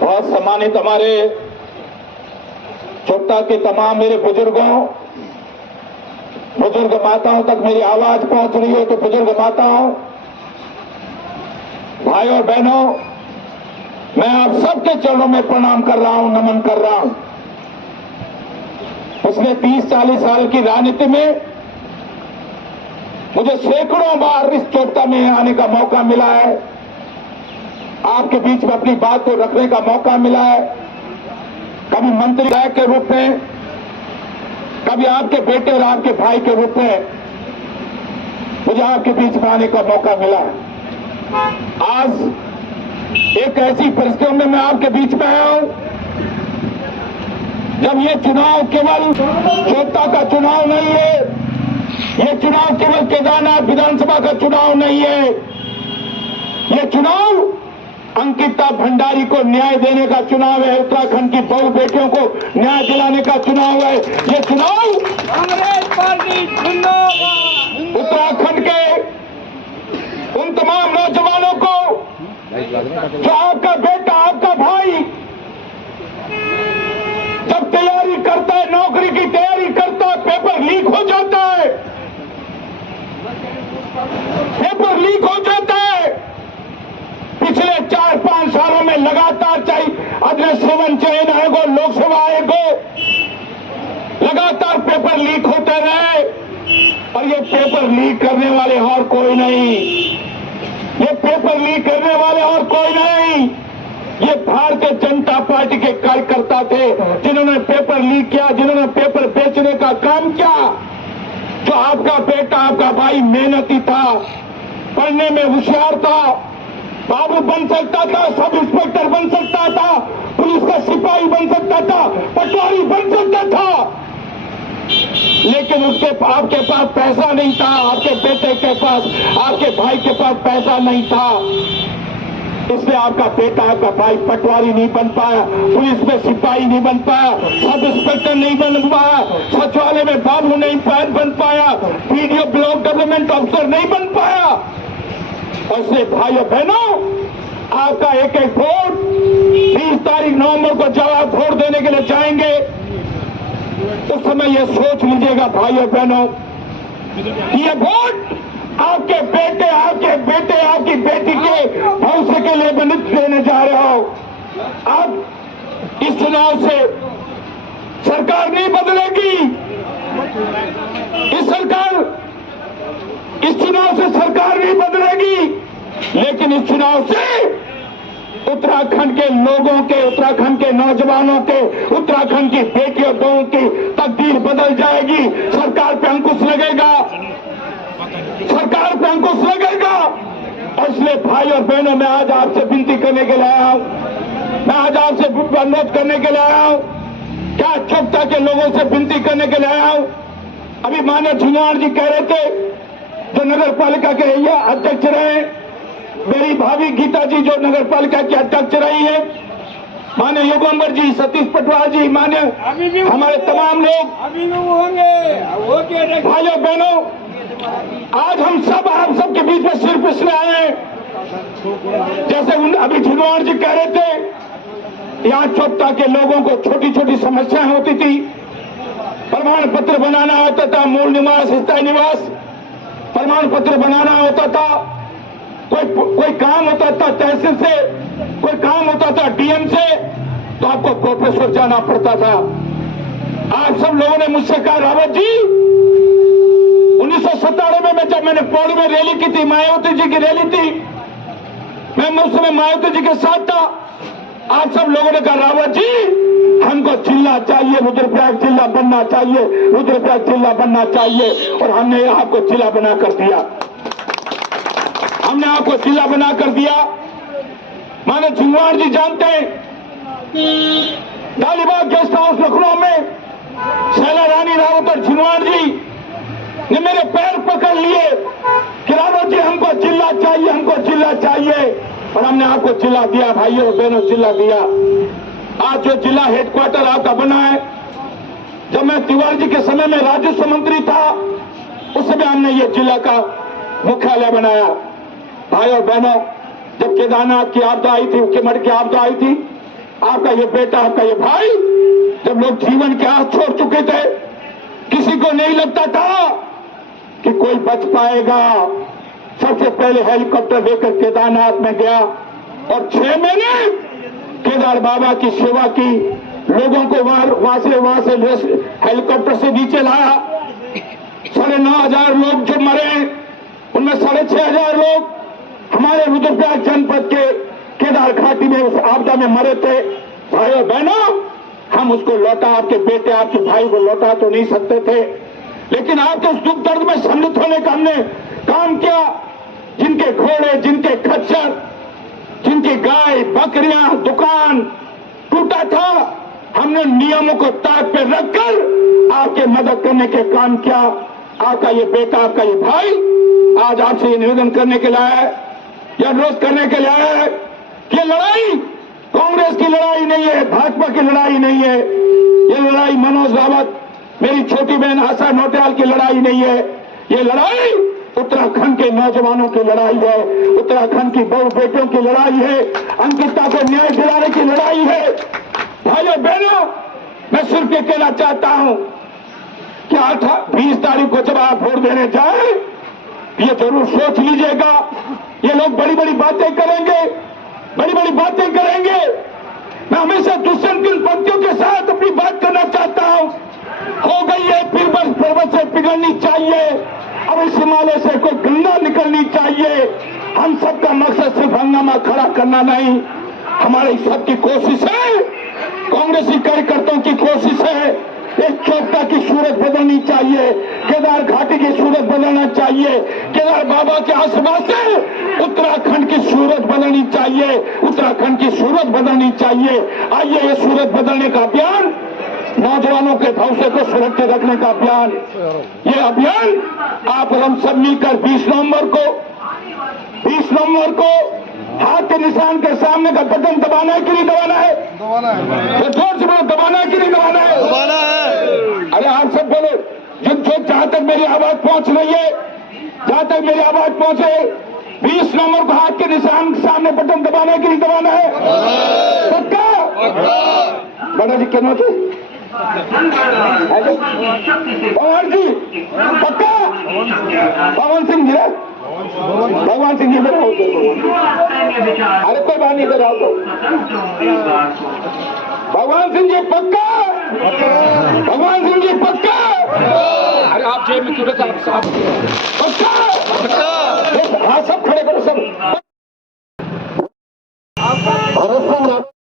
बहुत सम्मानित हमारे चोपता के तमाम मेरे बुजुर्गों, बुजुर्ग माताओं तक मेरी आवाज पहुंच रही है, तो बुजुर्ग माताओं, भाई और बहनों, मैं आप सबके चरणों में प्रणाम कर रहा हूं, नमन कर रहा हूं। पिछले 30-40 साल की राजनीति में मुझे सैकड़ों बार इस चोपता में आने का मौका मिला है, आपके बीच में अपनी बात को रखने का मौका मिला है। कभी मंत्री के रूप में, कभी आपके बेटे और आपके भाई के रूप में मुझे आपके बीच में आने का मौका मिला है। आज एक ऐसी परिस्थितियों में मैं आपके बीच में आया हूं जब ये चुनाव केवल चोपता का चुनाव नहीं है, ये चुनाव केवल केदारनाथ विधानसभा का चुनाव नहीं है, ये चुनाव अंकिता भंडारी को न्याय देने का चुनाव है, उत्तराखंड की बहु बेटियों को न्याय दिलाने का चुनाव है। ये चुनाव कांग्रेस पार्टी उत्तराखंड के उन तमाम नौजवानों को जो आपका बेटा, आपका भाई जब तैयारी करता है, नौकरी की तैयारी करता है, पेपर लीक हो जाता है, पेपर लीक हो जाता है। पिछले 4-5 सालों में लगातार, चाहे अगले 7 चयन आयोगों, लोकसभा आयोगों, लगातार पेपर लीक होते रहे, और ये पेपर लीक करने वाले और कोई नहीं, ये पेपर लीक करने वाले और कोई नहीं, ये भारतीय जनता पार्टी के कार्यकर्ता थे जिन्होंने पेपर लीक किया, जिन्होंने पेपर बेचने का काम किया। जो आपका बेटा, आपका भाई मेहनती था, पढ़ने में होशियार था, बाबू बन सकता था, सब इंस्पेक्टर बन सकता था, पुलिस का सिपाही बन सकता था, पटवारी बन सकता था, लेकिन उसके आपके पास पैसा नहीं था, आपके बेटे के पास, आपके भाई के पास पैसा नहीं था, इसलिए आपका बेटा, आपका भाई पटवारी नहीं बन पाया, पुलिस में सिपाही नहीं बन पाया, सब इंस्पेक्टर नहीं बन पाया, सचिवालय में बाबू नहीं बन पाया, पीडीओ ब्लॉक डेवलपमेंट ऑफिसर नहीं बन पाया। और इसलिए भाइयों बहनों, आपका एक एक वोट 30 तारीख नवंबर को जब आप वोट देने के लिए जाएंगे, उस समय ये सोच लीजिएगा भाइयों बहनों, ये वोट आपके बेटे, आपकी बेटी के भविष्य के लिए बनित देने जा रहे हो। अब इस चुनाव से सरकार नहीं बदलेगी, इस चुनाव से सरकार नहीं बदलेगी, लेकिन इस चुनाव से उत्तराखंड के लोगों के, उत्तराखंड के नौजवानों के, उत्तराखंड की बेटियों बहू की तकदीर बदल जाएगी। सरकार पे अंकुश लगेगा, सरकार पे अंकुश लगेगा। और इसलिए भाई और बहनों, मैं आज आपसे विनती करने के लिए आया हूं, मैं आज आपसे अनुरोध करने के लिए आया हूं, क्या चोपता के लोगों से विनती करने के लिए आया हूं। अभी माननीय झिंगवाड़ जी कह रहे थे, जो नगर पालिका के अध्यक्ष रहे, मेरी भाभी गीता जी जो नगर पालिका की अध्यक्ष रही है, माननीय योगेंद्र जी, सतीश पटवाल जी, माननीय हमारे तमाम लोग होंगे, भाइयों बहनों, आज हम सब आप सबके बीच में सिर्फ इसलिए आए हैं, जैसे अभी झिंगवाड़ जी कह रहे थे, यहाँ चोपता के लोगों को छोटी छोटी समस्याएं होती थी, प्रमाण पत्र बनाना होता था, मूल निवास, स्थायी निवास प्रमाण पत्र बनाना होता था, कोई काम होता था तहसील से, कोई काम होता था डीएम से, तो आपको प्रोफेसर जाना पड़ता था। आप सब लोगों ने मुझसे कहा, रावत जी, 1997 में जब मैंने पौड़ी में रैली की थी, मायावती जी की रैली थी, मैं उस समय मायावती जी के साथ था, आप सब लोगों ने कहा, रावत जी, हमको जिला चाहिए, रुद्रप्रयाग जिला बनना चाहिए, रुद्रप्रयाग जिला बनना चाहिए, और हमने आपको जिला बना कर दिया, हमने आपको जिला बना कर दिया। माने झिंगवाड़ जी जानते हैं, डालीबाग गेस्ट हाउस लखनऊ में शैला रानी रावत और झिंगवाड़ जी ने मेरे पैर पकड़ लिए कि रावत जी, हमको जिला चाहिए, हमको जिला चाहिए, और हमने आपको जिला दिया, भाइयों बहनों, जिला दिया। आज जो जिला हेडक्वार्टर आपका बना है, जब मैं तिवारी जी के समय में राजस्व मंत्री था, उस समय हमने ये जिला का मुख्यालय बनाया। भाई और बहनों, जब केदारनाथ की आपदा आई थी, उकेमठ की आपदा आई थी, आपका ये बेटा, आपका ये भाई, जब लोग जीवन के आस छोड़ चुके थे, किसी को नहीं लगता था कि कोई बच पाएगा, सबसे पहले हेलीकॉप्टर लेकर केदारनाथ में गया और 6 महीने केदार बाबा की सेवा की, लोगों को वहां से हेलीकॉप्टर से नीचे लाया। 9,500 लोग जो मरे, उनमें 6,500 लोग हमारे रुद्रप्रयाग जनपद के केदार घाटी में उस आपदा में मरे थे। भाइयों बहनों, हम उसको लौटा, आपके बेटे, आपके भाई को लौटा तो नहीं सकते थे, लेकिन आपके उस दुख दर्द में सम्मिलित होने का हमने काम किया। जिनके घोड़े, जिनके खच्चर, जिनकी गाय, बकरियां, दुकान टूटा था, हमने नियमों को ताक पे रखकर आपके मदद करने के काम किया। आपका ये बेटा, आपका ये भाई आज आपसे ये निवेदन करने के लिए आया है, या अनुरोध करने के लिए आया है कि ये लड़ाई कांग्रेस की लड़ाई नहीं है, भाजपा की लड़ाई नहीं है। ये लड़ाई मनोज रावत, मेरी छोटी बहन आशा नौटियाल की लड़ाई नहीं है। ये लड़ाई उत्तराखंड के नौजवानों की लड़ाई है, उत्तराखंड की बहु बेटियों की लड़ाई है, अंकिता को न्याय दिलाने की लड़ाई है। भाइयों बहनों, मैं सिर्फ ये कहना चाहता हूं कि 20 तारीख को जब आप वोट देने जाए, ये जरूर सोच लीजिएगा, ये लोग बड़ी बड़ी बातें करेंगे, बड़ी बड़ी बातें करेंगे। मैं हमेशा दुष्यंत की पंक्तियों के साथ अपनी बात करना चाहता हूं। हो गई है फिर बस पर्वत से पिघलनी चाहिए, अब इस हिमालय से कोई गंगा निकलनी चाहिए। हम सबका मकसद सिर्फ हंगामा खड़ा करना नहीं, हमारी सबकी कोशिश है, कांग्रेसी कार्यकर्ताओं की कोशिश है, एक चोपटा की सूरत बदलनी चाहिए, केदार घाटी की सूरत बदलना चाहिए, केदार बाबा के आशीर्वाद से उत्तराखंड की सूरत बदलनी चाहिए, उत्तराखंड की सूरत बदलनी चाहिए। आइए, ये सूरत बदलने का अभियान, नौजवानों के भविष्य को सुरक्षित रखने का अभियान, ये अभियान आप और हम सब मिलकर 20 नवंबर को हाथ के निशान के सामने का बटन दबाना है कि नहीं दबाना है? तो जोर से बोलो, दबाना है कि नहीं दबाना है? दबाना है। अरे आप सब बोलो, जो जहां तक मेरी आवाज पहुंच रही है, जहां तक मेरी आवाज पहुंचे, 20 नवंबर को हाथ के निशान के सामने बटन दबाना है कि नहीं दबाना है? पक्का? बड़ा जी कहना थे पवार जी, पक्का? पवन सिंह जी, भगवान सिंह जी इधर आओ। अरे कोई बात नहीं, इधर आओ तो। भगवान सिंह जी पक्का? भगवान सिंह जी पक्का? अरे आप जेब में क्यों रखा? पक्का? हाँ, सब खड़े करो सब।